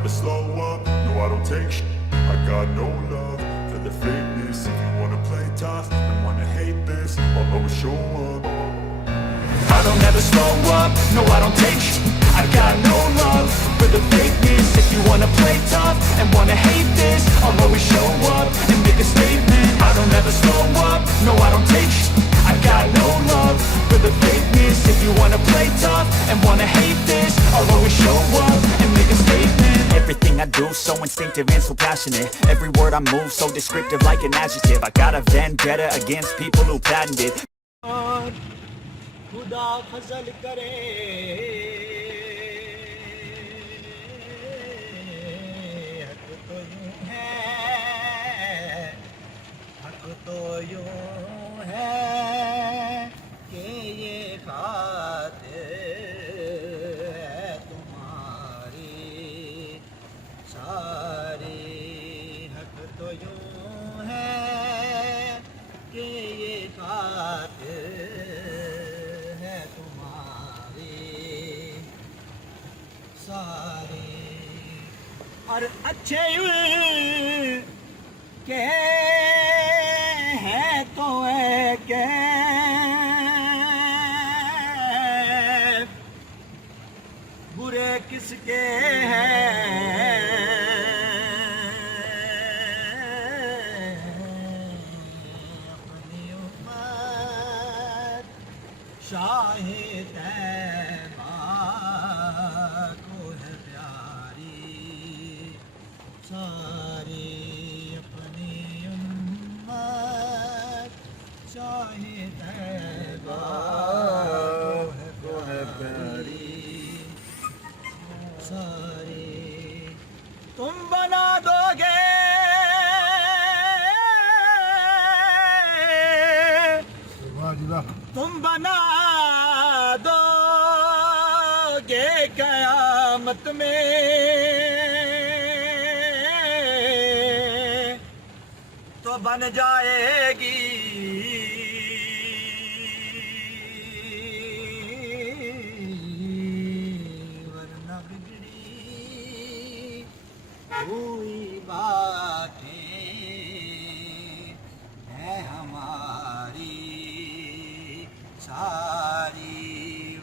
never slow up, no I don't take shit. I got no love for the fakeness. If you wanna play tough and wanna hate this, I'll always show up. I don't ever slow up, no I don't take shit. I got no love for the fakeness. If you wanna play tough and wanna hate this, I'll always show up and make a statement. I don't ever slow up, no I don't take shit. I got no love for the fakeness. If you wanna play tough and wanna hate this, I'll always show up and make a statement. Everything I do so instinctive and so passionate. Every word I move so descriptive like an adjective. I got a vendetta against people who patented. خدا فضل کرے حق تو یوں ہے، حق تو یوں ہے کہ یہ خاطر ہے تمہاری ساری، حق تو یوں ہے کہ یہ خاطر اور اچھے کہ ہیں تو ہے کہ برے کس کے ہیں، اپنی امت شاہد ہے ساری، اپنی امت شاہد ہے کو ہے پیاری ساری، تم بنا دو گے تم بنا دو گے قیامت میں تو بن جائے گی ورنہ بگڑی ہوئی باتیں ہیں ہماری ساری،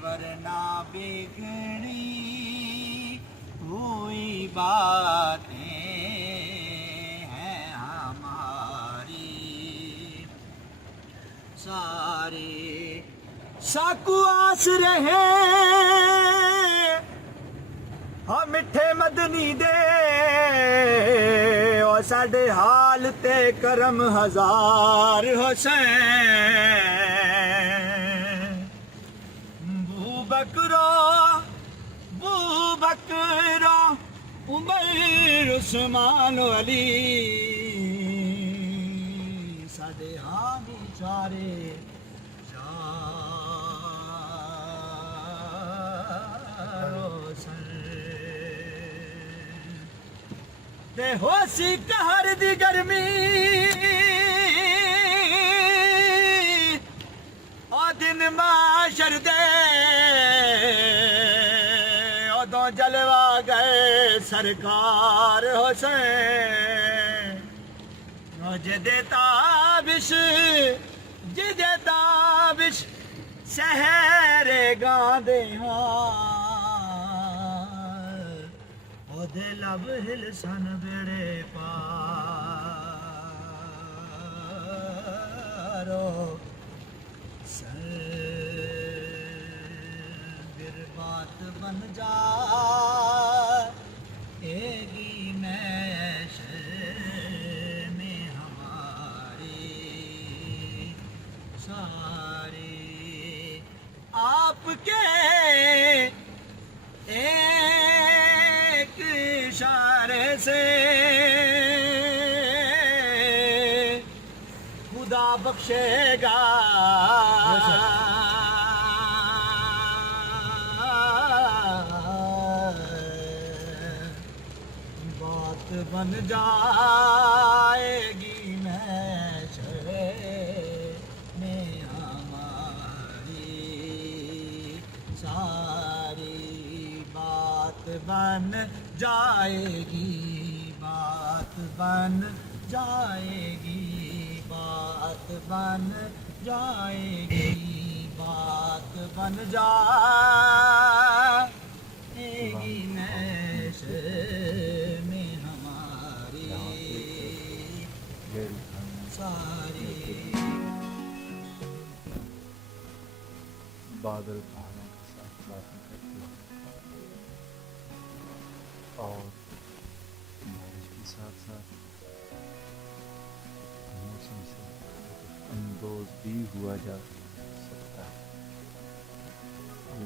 ورنہ بگڑی ہوئی باتیں ساری، ساکو آس رہے ہاں میٹھے مدنی دے اور ساڈے حال تے کرم ہزار حسین، بو بکرو عمر عثمان علی ساڈے حامی چارے تے ہو سی قہر دی گرمی او دن معاشر دے ادوں جلوا گئے سرکار حسین، جدے تابش سحر گاندے ہاں او دے لب ہل سن بیڑے پارو سر بات بن جا گی محشر میں ہماری ساری، آپ کے ایک اشارے سے خدا بخشے گا بات بن جائے گی محشر میں ہماری ساری، بات بن جائے گی، بات بن جائے گی، بات بن جائے گی، بات بن جائے گی نشر میں ہماری ساری۔ بادل پہاڑوں کے ساتھ باتیں کرتے ہیں اور بارش کے ساتھ ساتھ موسم سے لطف اندوز بھی ہوا جا سکتا ہے،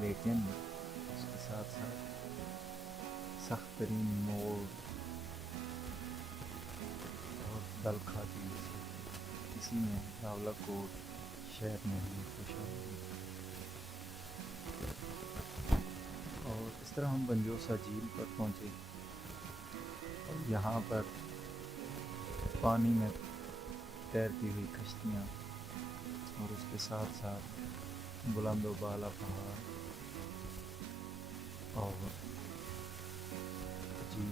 لیکن اس کے ساتھ ساتھ سخت ترین موڑ اور دل کھاتی ہو سکتی ہے۔ اسی میں راولاکوٹ شہر میں ہمیں کوشاں ہوئی اور اس طرح ہم بنجوسا جھیل پر پہنچے اور یہاں پر پانی میں تیرتی ہوئی کشتیاں اور اس کے ساتھ ساتھ بلند و بالا پہاڑ اور جھیل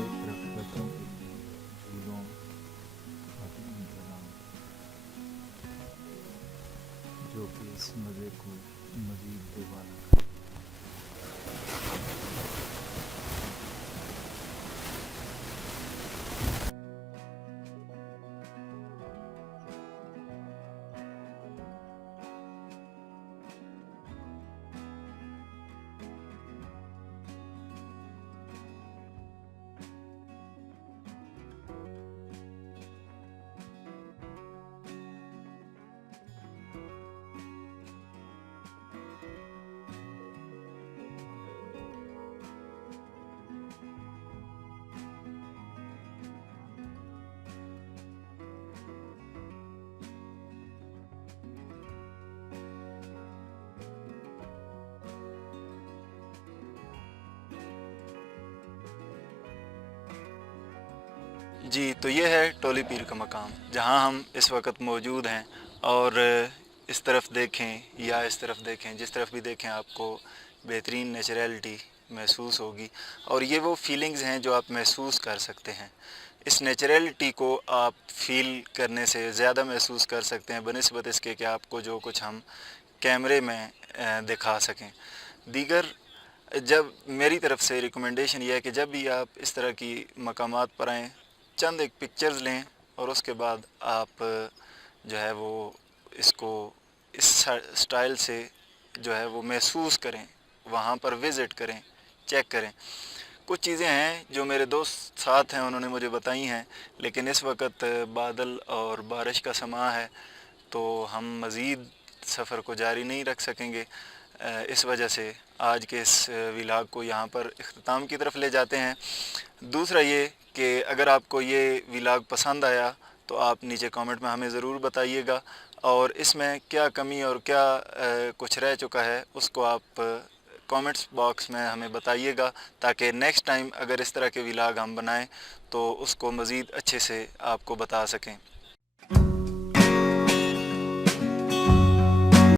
ایک طرف بچوں کے لیے جھولوں کا بھی انتظام جو کہ اس مزے کو مزید دوبارہ کرے۔ جی تو یہ ہے ٹولی پیر کا مقام جہاں ہم اس وقت موجود ہیں، اور اس طرف دیکھیں یا اس طرف دیکھیں، جس طرف بھی دیکھیں آپ کو بہترین نیچرلٹی محسوس ہوگی، اور یہ وہ فیلنگز ہیں جو آپ محسوس کر سکتے ہیں۔ اس نیچرلٹی کو آپ فیل کرنے سے زیادہ محسوس کر سکتے ہیں بنسبت اس کے کہ آپ کو جو کچھ ہم کیمرے میں دکھا سکیں۔ دیگر جب میری طرف سے ریکمنڈیشن یہ ہے کہ جب بھی آپ اس طرح کی مقامات پر آئیں، چند ایک پکچرز لیں اور اس کے بعد آپ جو ہے وہ اس کو اس سٹائل سے جو ہے وہ محسوس کریں، وہاں پر وزٹ کریں، چیک کریں۔ کچھ چیزیں ہیں جو میرے دوست ساتھ ہیں انہوں نے مجھے بتائی ہیں، لیکن اس وقت بادل اور بارش کا سماں ہے تو ہم مزید سفر کو جاری نہیں رکھ سکیں گے۔ اس وجہ سے آج کے اس ولاگ کو یہاں پر اختتام کی طرف لے جاتے ہیں۔ دوسرا یہ کہ اگر آپ کو یہ ولاگ پسند آیا تو آپ نیچے کامنٹ میں ہمیں ضرور بتائیے گا، اور اس میں کیا کمی اور کیا کچھ رہ چکا ہے اس کو آپ کامنٹس باکس میں ہمیں بتائیے گا، تاکہ نیکسٹ ٹائم اگر اس طرح کے ولاگ ہم بنائیں تو اس کو مزید اچھے سے آپ کو بتا سکیں۔